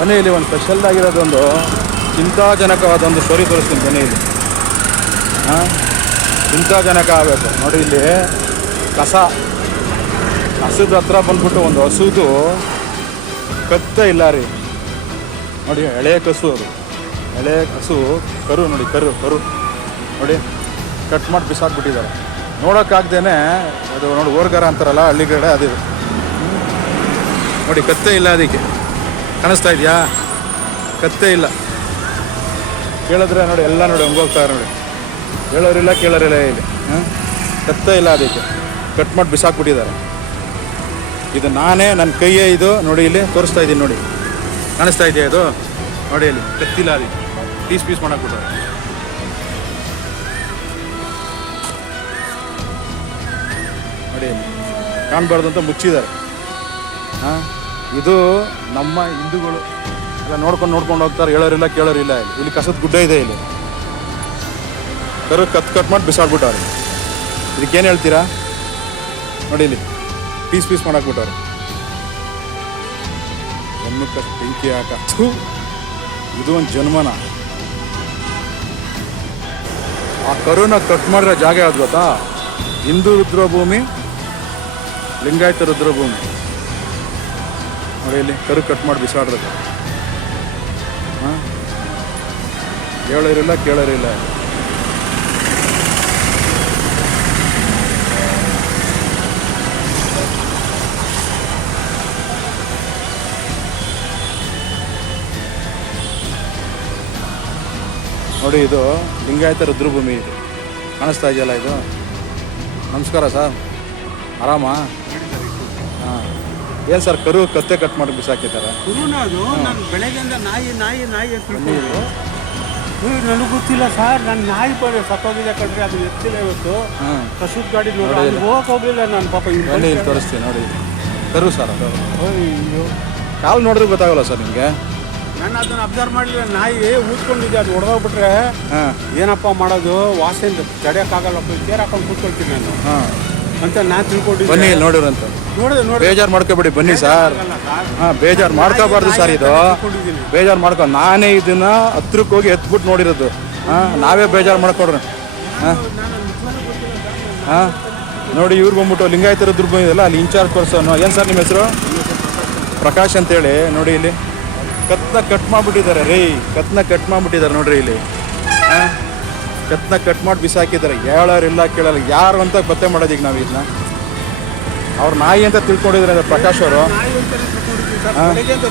ಬನ್ನಿ ಇಲ್ಲಿ ಒಂದು ಸ್ಪೆಷಲ್ ಆಗಿರೋದೊಂದು ಚಿಂತಾಜನಕವಾದ ಒಂದು ಸ್ಟೋರಿ ತೋರಿಸ್ತೀನಿ ಬನ್ನಿ ಇಲ್ಲಿ. ಚಿಂತಾಜನಕ ಆಗಬೇಕು ನೋಡಿ. ಇಲ್ಲಿ ಹಸುದ ಹತ್ರ ಬಂದ್ಬಿಟ್ಟು ಒಂದು ಹಸುದು ಕತ್ತೆ ಇಲ್ಲ ರೀ ನೋಡಿ. ಎಳೆ ಕಸು ಅದು, ಎಳೆ ಕಸು ಕರು ನೋಡಿ, ಕರು ನೋಡಿ ಕಟ್ ಮಾಡಿ ಬಿಸಾಕ್ಬಿಟ್ಟಿದ್ದಾರೆ. ನೋಡೋಕ್ಕಾಗ್ದೇನೆ ಅದು ನೋಡಿ ಓರ್ಗರ ಅಂತಾರಲ್ಲ ಹಳ್ಳಿ ಕಡೆ ಅದು ನೋಡಿ. ಕತ್ತೆ ಇಲ್ಲ, ಅದಕ್ಕೆ ಕಾಣಿಸ್ತಾ ಇದೆಯಾ? ಕತ್ತೆ ಇಲ್ಲ. ಕೇಳಿದ್ರೆ ನೋಡಿ ಎಲ್ಲ ನೋಡಿ ಹಂಗೋಗ್ತಾರೆ ನೋಡಿ. ಹೇಳೋರಿಲ್ಲ ಕೇಳೋರಿಲ್ಲ ಇಲ್ಲಿ. ಕತ್ತೆ ಇಲ್ಲ, ಅದಕ್ಕೆ ಕಟ್ ಮಾಡಿ ಬಿಸಾಕ್ಬಿಟ್ಟಿದ್ದಾರೆ. ಇದು ನಾನೇ, ನನ್ನ ಕೈಯೇ ಇದು ನೋಡಿ. ಇಲ್ಲಿ ತೋರಿಸ್ತಾ ಇದ್ದೀನಿ ನೋಡಿ, ಕಾಣಿಸ್ತಾ ಇದೆಯಾ ಇದು ನೋಡಿ. ಇಲ್ಲಿ ಕತ್ತಿಲ್ಲ, ಅದಕ್ಕೆ ಪೀಸ್ ಮಾಡಾಕ್ಬಿಟ್ಟಾರೆ ನೋಡಿ. ಕಾಣಬಾರ್ದು ಅಂತ ಮುಚ್ಚಿದ್ದಾರೆ. ಇದು ನಮ್ಮ ಹಿಂದೂಗಳು ಎಲ್ಲ ನೋಡ್ಕೊಂಡು ಹೋಗ್ತಾರೆ. ಹೇಳೋರಿಲ್ಲ ಕೇಳೋರಿಲ್ಲ. ಇಲ್ಲಿ ಕಸದ ಗುಡ್ಡ ಇದೆ. ಇಲ್ಲಿ ಕರು ಕಟ್ ಮಾಡಿ ಬಿಸಾಡ್ಬಿಟ್ಟವ್ರೆ. ಇದಕ್ಕೇನು ಹೇಳ್ತೀರಾ ನೋಡಿ. ಇಲ್ಲಿ ಪೀಸ್ ಮಾಡಾಕ್ಬಿಟ್ಟವ್ರೆ. ಜನ್ಮಕ್ಕೆ ಬೆಂಕಿ ಹಾಕ. ಇದು ಒಂದು ಜನ್ಮನ. ಆ ಕರುನ ಕಟ್ ಮಾಡಿರೋ ಜಾಗ ಯಾವ್ದು ಗೊತ್ತಾ? ಹಿಂದೂ ರುದ್ರಭೂಮಿ, ಲಿಂಗಾಯತ ರುದ್ರಭೂಮಿ ನೋಡಿ. ಇಲ್ಲಿ ಕರು ಕಟ್ ಮಾಡಿ ಬಿಸಾಡ್ಬೇಕು. ಹೇಳೋರಿಲ್ಲ ಕೇಳೋರಿಲ್ಲ. ನೋಡಿ ಇದು ಲಿಂಗಾಯತ ರುದ್ರಭೂಮಿ. ಇದು ಕಾಣಿಸ್ತಾ ಇದೆಯಲ್ಲ ಇದು. ನಮಸ್ಕಾರ ಸರ್, ಆರಾಮಾ? ಹಾಂ, ಏನು ಸರ್ ಕರು ಕತ್ತೆ ಕಟ್ ಮಾಡಿ ಬಿಸಾಕಿದ್ದಾರೆ? ಬೆಳಗ್ಗೆಯಿಂದ ನಾಯಿ ನನಗೆ ಗೊತ್ತಿಲ್ಲ ಸರ್. ನನ್ನ ನಾಯಿ ಸತ್ತೋಗಿದೆ ಕಣ್ರಿ. ಅದು ಎತ್ತಿಲ್ಲ ಇವತ್ತು. ಕಸದ ಗಾಡಿ ನೋಡಿ ಹೋಗಲಿಲ್ಲ ನಾನು ಪಾಪ. ಇಲ್ಲಿ ತೋರಿಸ್ತೀನಿ ನೋಡಿ. ಕರು ಸರ್ ಅದು. ಅಯ್ಯೋ, ಕಾಲು ನೋಡಿದ್ರೆ ಗೊತ್ತಾಗಲ್ಲ ಸರ್ ನಿಮಗೆ? ನಾನು ಅದನ್ನು ಅಬ್ಸರ್ವ್ ಮಾಡಲಿಲ್ಲ. ನಾಯಿ ಊದ್ಕೊಂಡಿದ್ದೆ, ಅದು ಹೊಡೆದೋಗ್ಬಿಟ್ರೆ ಏನಪ್ಪ ಮಾಡೋದು? ವಾಸನೆ ತಡೆಯೋಕ್ಕಾಗಲ್ಲ. ಚೇರ್ ಹಾಕೊಂಡು ಕೂತ್ಕೊಳ್ತೀನಿ ನಾನು ಅಂತ ನಾನು ತಿಳ್ಕೊಂಡಿದ್ದೆ. ಬನ್ನಿ ನೋಡಿರಂತ ನೋಡಿದೆ. ಬೇಜಾರು ಮಾಡ್ಕೋಬೇಡಿ ಬನ್ನಿ ಸರ್. ಬೇಜಾರು ಮಾಡ್ಕೋಬಾರ್ದು ಸರ್. ಇದು ಬೇಜಾರು ಮಾಡ್ಕೊಂಡು ನಾನೇ ಇದನ್ನ ಹತ್ರಕ್ಕೆ ಹೋಗಿ ಎತ್ಬಿಟ್ಟು ನೋಡಿರೋದು. ನಾವೇ ಬೇಜಾರು ಮಾಡ್ಕೊಡ್ರಿ. ನೋಡಿ ಇವ್ರು ಬಂದ್ಬಿಟ್ಟು ಲಿಂಗಾಯತರ ದುರ್ಬ ಇದೆಲ್ಲ ಅಲ್ಲಿ ಇನ್ಚಾರ್ಜ್ ಪರ್ಸನ್. ಏನು ಸರ್ ನಿಮ್ಮ ಹೆಸರು? ಪ್ರಕಾಶ್ ಅಂತೇಳಿ. ನೋಡಿ ಇಲ್ಲಿ ಕತ್ನ ಕಟ್ ಮಾಡಿಬಿಟ್ಟಿದ್ದಾರೆ ರೀ. ಕತ್ನ ಕಟ್ ಮಾಡಿಬಿಟ್ಟಿದ್ದಾರೆ ನೋಡ್ರಿ. ಇಲ್ಲಿ ಕತ್ನ ಕಟ್ ಮಾಡಿ ಬಿಸಾಕಿದ್ದಾರೆ. ಹೇಳೋರಿಲ್ಲ ಕೇಳಲ್ಲ. ಯಾರು ಅಂತ ಗೊತ್ತೇ ಮಾಡೋದು ಈಗ ನಾವು ಇದನ್ನ. ಅವ್ರ ನಾಯಿ ಅಂತ ತಿಳ್ಕೊಂಡಿದ್ರೆ ಅಂದ್ರೆ ಪ್ರಕಾಶ್ ಅವರು.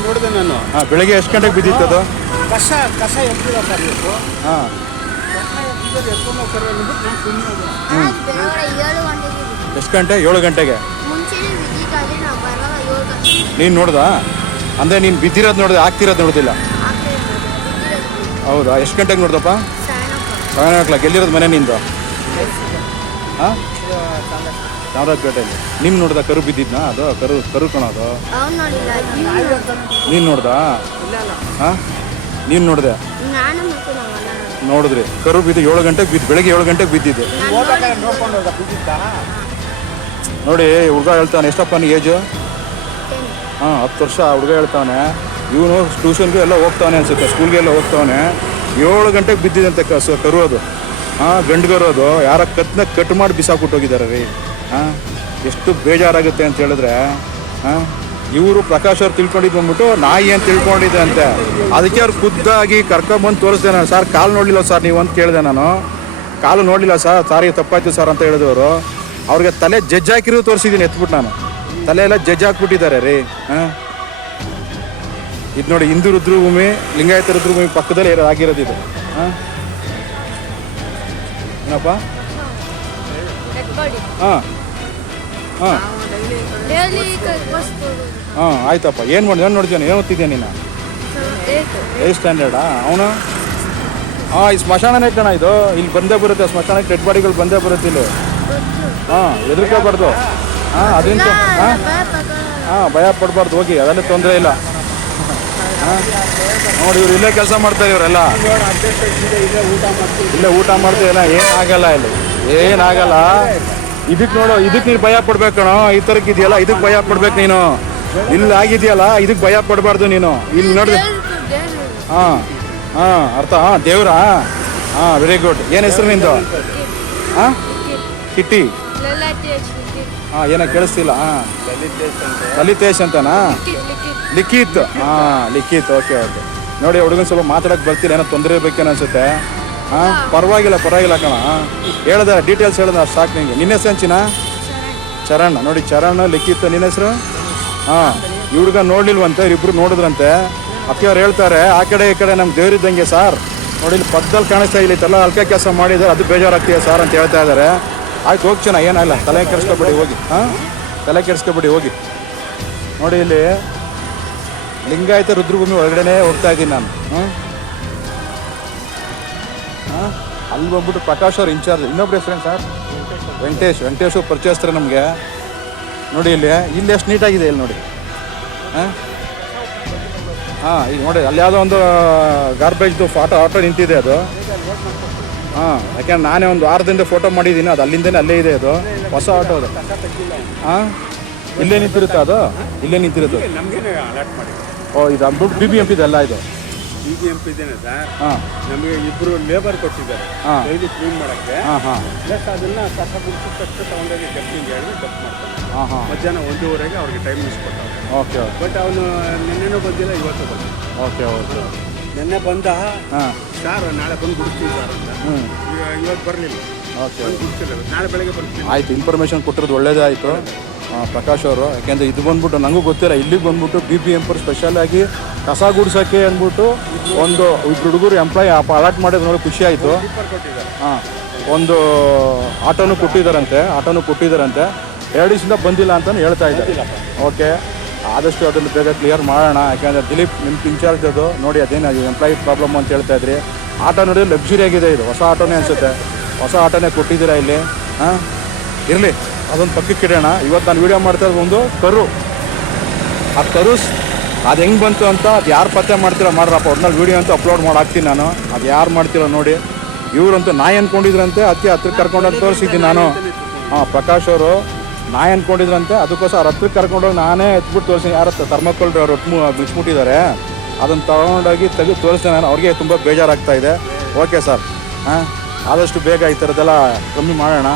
ನೋಡಿದೆ ನಾನು. ಬೆಳಗ್ಗೆ ಎಷ್ಟು ಗಂಟೆಗೆ ಬಿದ್ದಿತ್ತು ಅದು? ಕಸ ಎತ್ತಿಲ್ಲ ಸರ್ ಇವತ್ತು. ಎಷ್ಟು ಗಂಟೆ? 7 ಗಂಟೆಗೆ. ನೀನು ನೋಡ್ದಾ? ಅಂದರೆ ನೀನು ಬಿದ್ದಿರೋದು ನೋಡಿದೆ, ಆಗ್ತಿರೋದು ನೋಡ್ದಿಲ್ಲ? ಹೌದಾ? ಎಷ್ಟು ಗಂಟೆಗೆ ನೋಡ್ದಪ್ಪ? 7 o'clock. ಎಲ್ಲಿರೋದು ಮನೆ ನಿಂದು? ಚಾಮರಾಜಪೇಟೆಯಲ್ಲಿ. ನೀನು ನೋಡ್ದ ಕರು ಬಿದ್ದಿದ್ನಾ? ಅದು ಕರು ಕಣೋದು. ನೀನು ನೋಡ್ದಾ? ನೀನು ನೋಡಿದೆ? ನೋಡಿದ್ರಿ ಕರು ಬಿದ್ದು 7 ಗಂಟೆಗೆ ಬಿದ್ದು. ಬೆಳಗ್ಗೆ 7 ಗಂಟೆಗೆ ಬಿದ್ದಿದ್ದು ನೋಡಿ. ಹುಡುಗ ಹೇಳ್ತಾನೆ, ಎಷ್ಟಪ್ಪ ನೀ ಏಜು? 10 ವರ್ಷ ಹುಡುಗ ಹೇಳ್ತಾನೆ. ಇವನು ಟ್ಯೂಷನ್ಗೆ ಎಲ್ಲ ಹೋಗ್ತಾನೆ ಅನ್ಸುತ್ತೆ, ಸ್ಕೂಲ್ಗೆಲ್ಲ ಹೋಗ್ತಾನೆ. 7 ಗಂಟೆಗೆ ಬಿದ್ದಿದಂತೆ ಕರು ಅದು. ಗಂಡು ಕರು ಅದು. ಯಾರ ಕತ್ನ ಕಟ್ ಮಾಡಿ ಬಿಸಾಕ್ಬಿಟ್ಟು ಹೋಗಿದ್ದಾರೆ ರೀ. ಎಷ್ಟು ಬೇಜಾರಾಗುತ್ತೆ ಅಂತ ಹೇಳಿದ್ರೆ. ಇವರು ಪ್ರಕಾಶ್ ಅವ್ರು ತಿಳ್ಕೊಂಡಿದ್ದು ಬಂದ್ಬಿಟ್ಟು ನಾಯಿ ಅಂತ ತಿಳ್ಕೊಂಡಿದ್ದೆ ಅಂತೆ. ಅದಕ್ಕೆ ಅವ್ರು ಖುದ್ದಾಗಿ ಕರ್ಕೊಂಬಂದು ತೋರಿಸ್ದೆ ನಾನು. ಸರ್ ಕಾಲು ನೋಡಲಿಲ್ಲ ಸರ್ ನೀವು ಅಂತ ಕೇಳಿದೆ ನಾನು. ಕಾಲು ನೋಡಲಿಲ್ಲ ಸರ್, ಸಾರಿ ತಪ್ಪಾಯ್ತು ಸರ್ ಅಂತ ಹೇಳಿದವರು. ಅವ್ರಿಗೆ ತಲೆ ಜಜ್ಜ್ ಹಾಕಿರೋದು ತೋರಿಸಿದ್ದೀನಿ ಎತ್ಬಿಟ್ಟು ನಾನು. ತಲೆ ಎಲ್ಲ ಜಜ್ಜ್ ಹಾಕ್ಬಿಟ್ಟಿದ್ದಾರೆ ರೀ. ಇದು ನೋಡಿ ಹಿಂದೂ ರುದ್ರಭೂಮಿ, ಲಿಂಗಾಯತ ರುದ್ರಭೂಮಿ ಪಕ್ಕದಲ್ಲೇ ಆಗಿರೋದು ಇದು. ಏನಪ್ಪ? ಆಯ್ತಪ್ಪ. ಏನು ನೋಡ್ತೀಯ? ಏನು ಓದ್ತಿದ್ಯಾ ನೀನು? 8th ಸ್ಟ್ಯಾಂಡರ್ಡಾ? ಅವನು ಈ ಸ್ಮಶಾನನೇ ಕಣ ಇದು. ಇಲ್ಲಿ ಬಂದೇ ಬರುತ್ತೆ ಸ್ಮಶಾನಕ್ಕೆ. ಡೆಡ್ ಬಾಡಿಗಳು ಬಂದೇ ಬರುತ್ತೆ ಇಲ್ಲಿ. ಹೆದರ್ಕೋಬಾರ್ದು. ಅದರಿಂದ ಭಯ ಪಡಬಾರ್ದು. ಹೋಗಿ, ಅದೆಲ್ಲ ತೊಂದರೆ ಇಲ್ಲ. ನೋಡಿ ಇವ್ರು ಇಲ್ಲೇ ಕೆಲಸ ಮಾಡ್ತಾರೆ. ಇವರೆಲ್ಲ ಇಲ್ಲೇ ಊಟ ಮಾಡ್ತೀವಲ್ಲ. ಏನಾಗಲ್ಲ ಇಲ್ಲಿ, ಏನಾಗಲ್ಲ. ಇದಕ್ಕೆ ನೋಡು, ಇದಕ್ಕೆ ನೀನು ಭಯ ಪಡ್ಬೇಕು ಕಣೋ. ಈ ಥರಕ್ಕೆ ಇದೆಯಲ್ಲ, ಇದಕ್ಕೆ ಭಯ ಪಡ್ಬೇಕು ನೀನು. ಇಲ್ಲಿ ಆಗಿದೆಯಲ್ಲ, ಇದಕ್ಕೆ ಭಯ ಪಡಬಾರ್ದು ನೀನು. ಇಲ್ಲಿ ನೋಡಿದ್ರೆ ಹಾಂ ಹಾಂ ಅರ್ಥ ಹಾಂ ದೇವ್ರಾ ಹಾಂ ವೆರಿ ಗುಡ್ ಏನು ಹೆಸರು ನಿಂದು ಹಾಂ ಕಿಟ್ಟಿ ಹಾಂ ಏನೋ ಕೇಳಿಸ್ತಿಲ್ಲ ಹಾಂ ಲಲಿತೇಶ್ ಅಂತನಾ ಲಿಖಿತ್ ಹಾಂ ಲಿಖಿತ್ ಓಕೆ ಓಕೆ ನೋಡಿ ಹುಡುಗನ ಸ್ವಲ್ಪ ಮಾತಾಡೋಕೆ ಬರ್ತಿಲ್ಲ ಏನೋ ತೊಂದರೆ ಇರ್ಬೇಕೇನೋ ಅನ್ಸುತ್ತೆ ಹಾಂ ಪರವಾಗಿಲ್ಲ ಕಣ ಹೇಳ್ದೆ ಡೀಟೇಲ್ಸ್ ಹೇಳ್ದೆ ಅಷ್ಟು ಸಾಕು ನಿಂಗೆ ನಿನ್ನ ಹೆಸರು ಹಂಚಿನ ಚರಣ್ ನೋಡಿ ಚರಣ್ ಲಿಖಿತ್ ನಿನ್ನ ಹೆಸರು ಹಾಂ ಈ ಹುಡುಗ ನೋಡ್ಲಿಲ್ವಂತೆ ಇಬ್ಬರು ನೋಡಿದ್ರಂತೆ ಅಕ್ಕಿಯವ್ರು ಹೇಳ್ತಾರೆ ಆ ಕಡೆ ಈ ಕಡೆ ನಮ್ಗೆ ದೇವ್ರಿದ್ದಂಗೆ ಸಾರ್ ನೋಡಿ ಇಲ್ಲಿ ಪಕ್ಕದಲ್ಲಿ ಕಾಣಿಸ್ತಾ ಇಲ್ಲ ಇತ್ತಲ್ಲ ಅಲ್ಕ ಕೆಲಸ ಮಾಡಿದ್ದಾರೆ ಅದು ಬೇಜಾರಾಗ್ತೀಯ ಸಾರ್ ಅಂತ ಹೇಳ್ತಾ ಇದ್ದಾರೆ ಆಯ್ತು ಹೋಗಿ ಚೆನ್ನ ಏನಾಗಲ್ಲ ತಲೆ ಕೆಡಿಸ್ಕೊಬೇಡಿ ಹೋಗಿ ಹಾಂ ತಲೆ ಕೆಡಿಸ್ಕೊಬೇಡಿ ಹೋಗಿ ನೋಡಿ ಇಲ್ಲಿ ಲಿಂಗಾಯತ ರುದ್ರಭೂಮಿ ಒಳಗಡೆ ಹೋಗ್ತಾ ಇದ್ದೀನಿ ನಾನು ಹಾಂ ಹಾಂ ಅಲ್ಲಿ ಬಂದ್ಬಿಟ್ಟು ಪ್ರಕಾಶ್ ಅವ್ರು ಇನ್ಚಾರ್ಜ್ ಇನ್ನೊಬ್ರು ಹೆಸರೇನು ಸರ್ ವೆಂಕಟೇಶ್ ಪರಿಚಯಿಸ್ತಾರೆ ನಮಗೆ ನೋಡಿ ಇಲ್ಲಿ ಎಷ್ಟು ನೀಟಾಗಿದೆ ಇಲ್ಲಿ ನೋಡಿ ಹಾಂ ಹಾಂ ಈಗ ನೋಡಿ ಅಲ್ಲಿ ಯಾವುದೋ ಒಂದು ಗಾರ್ಬೇಜ್ದು ಆಟೋ ನಿಂತಿದೆ ಅದು ಹಾಂ ಯಾಕೆಂದ್ರೆ ನಾನೇ ಒಂದು ವಾರದಿಂದ ಫೋಟೋ ಮಾಡಿದ್ದೀನಿ ಅದು ಅಲ್ಲಿಂದನೇ ಅಲ್ಲೇ ಇದೆ ಅದು ಹೊಸ ಆಟೋ ಅದು ಹಾಂ ಇಲ್ಲೇ ನಿಂತಿರುತ್ತೆ ಅದು ಇಲ್ಲೇ ನಿಂತಿರುತ್ತೆ ನಮಗೇನೆ ಅಲರ್ಟ್ ಮಾಡಿ ಓ ಇದು ಅಂದ್ಬಿಟ್ಟು BBMP ಇದೆಲ್ಲ ಇದು BBMP ಇದೇನೆ ಸರ್ ಹಾಂ ನಮಗೆ ಇಬ್ಬರು ಲೇಬರ್ ಕೊಟ್ಟಿದ್ದಾರೆ ಹಾಂ ಡೈಲಿ ಕ್ಲೀನ್ ಮಾಡೋಕ್ಕೆ ಹಾಂ ಪ್ಲಸ್ ಅದನ್ನು ಕಸ ಗುಡಿಸಿದ ತಕ್ಷಣ ತಗೊಂಡೋಗಿ ಡಸ್ಟಿಂಗ್ ಹೇಳಿ ಡಸ್ಟ್ ಮಾಡ್ತಾನೆ ಹಾಂ ಮಧ್ಯಾಹ್ನ 1:30ಗೆ ಅವ್ರಿಗೆ ಟೈಮ್ ಇಸ್ಕೊಟ್ಟಾವೆ ಓಕೆ ಬಟ್ ಅವನು ನಿನ್ನೆನೂ ಬಂದಿಲ್ಲ ಇವತ್ತು ಬಂದಿಲ್ಲ ಓಕೆ ನಿನ್ನೆ ಬಂದ ಹಾಂ ಸಾರ್ ನಾಳೆ ಬಂದು ಗುಡಿಸ್ತೀವಿ ಸರ್ ಅಂತ ಇವತ್ತು ಬರಲಿಲ್ಲ ಓಕೆ ಬಂದು ಗುಡಿಸಿಲ್ಲ ನಾಳೆ ಬೆಳಗ್ಗೆ ಬರ್ತೀನಿ ಆಯ್ತು ಇನ್ಫಾರ್ಮೇಷನ್ ಕೊಟ್ಟಿರೋದು ಒಳ್ಳೇದೇ ಆಯಿತು ಪ್ರಕಾಶ್ ಅವರು ಯಾಕೆಂದರೆ ಇದು ಬಂದ್ಬಿಟ್ಟು ನನಗೂ ಗೊತ್ತಿಲ್ಲ ಇಲ್ಲಿಗೆ ಬಂದ್ಬಿಟ್ಟು BBMP ಸ್ಪೆಷಲಾಗಿ ಕಸ ಗುಡ್ಸೋಕ್ಕೆ ಅಂದ್ಬಿಟ್ಟು ಒಂದು ಇಬ್ಬರು ಹುಡುಗರು ಎಂಪ್ಲಾಯ್ ಅಲಾಟ್ ಮಾಡಿದ್ರು ನೋಡಿ ಖುಷಿ ಆಯಿತು ಹಾಂ ಒಂದು ಆಟೋನು ಕೊಟ್ಟಿದ್ದಾರಂತೆ 2 ದಿವಸದಿಂದ ಬಂದಿಲ್ಲ ಅಂತಲೂ ಹೇಳ್ತಾ ಇದ್ದಾರೆ ಓಕೆ ಆದಷ್ಟು ಅದನ್ನು ಬೇಗ ಕ್ಲಿಯರ್ ಮಾಡೋಣ ಯಾಕೆಂದರೆ ದಿಲೀಪ್ ನಿಮ್ಮ ಇನ್ಚಾರ್ಜ್ ಅದು ನೋಡಿ ಅದೇನು ಎಂಪ್ಲಾಯಿ ಪ್ರಾಬ್ಲಮ್ ಅಂತ ಹೇಳ್ತಾ ಇದ್ರಿ ಆಟೋ ನೋಡಿ ಲಕ್ಸುರಿ ಆಗಿದೆ ಇದು ಹೊಸ ಆಟೋನೇ ಅನಿಸುತ್ತೆ ಹೊಸ ಆಟೋನೇ ಕೊಟ್ಟಿದ್ದೀರಾ ಇಲ್ಲಿ ಹಾಂ ಇರಲಿ ಅದೊಂದು ಪಕ್ಕಕ್ಕೆ ಇಡೋಣ ಇವತ್ತು ನಾನು ವೀಡಿಯೋ ಮಾಡ್ತಾ ಇರೋದು ಒಂದು ಕರು ಆ ಕರು ಅದು ಹೆಂಗೆ ಬಂತು ಅಂತ ಅದು ಯಾರು ಪತ್ತೆ ಮಾಡ್ತೀರೋ ಮಾಡ್ರಪ್ಪ ಒಟ್ನಲ್ಲಿ ವೀಡಿಯೋ ಅಂತ ಅಪ್ಲೋಡ್ ಹಾಕ್ತೀನಿ ನಾನು ಅದು ಯಾರು ಮಾಡ್ತೀರೋ ನೋಡಿ ಇವರಂತೂ ನಾಯಿ ಅಂದ್ಕೊಂಡಿದ್ರಂತೆ ಅದಕ್ಕೆ ಹತ್ರಕ್ಕೆ ಕರ್ಕೊಂಡೋಗಿ ತೋರಿಸಿದ್ದೀನಿ ನಾನು ಹಾಂ ಪ್ರಕಾಶ್ ಅವರು ನಾಯಿ ಅಂದ್ಕೊಂಡಿದ್ರಂತೆ ಅದಕ್ಕೋಸ್ಕರ ಅವ್ರ ಹತ್ರಕ್ಕೆ ಕರ್ಕೊಂಡೋಗಿ ನಾನೇ ಎತ್ಬಿಟ್ಟು ತೋರಿಸಿ ಯಾರು ಥರ್ಮಕೋಲ್ ರೊಟ್ಟು ಮುಚ್ಚಿಬಿಟ್ಟಿದ್ದಾರೆ ಅದನ್ನು ತಗೊಂಡೋಗಿ ತೆಗೆದು ತೋರಿಸ್ದೆ ನಾನು ಅವ್ರಿಗೆ ತುಂಬ ಬೇಜಾರಾಗ್ತಾ ಇದೆ ಓಕೆ ಸರ್ ಹಾಂ ಆದಷ್ಟು ಬೇಗ ಈ ಥರದ್ದೆಲ್ಲ ಕಮ್ಮಿ ಮಾಡೋಣ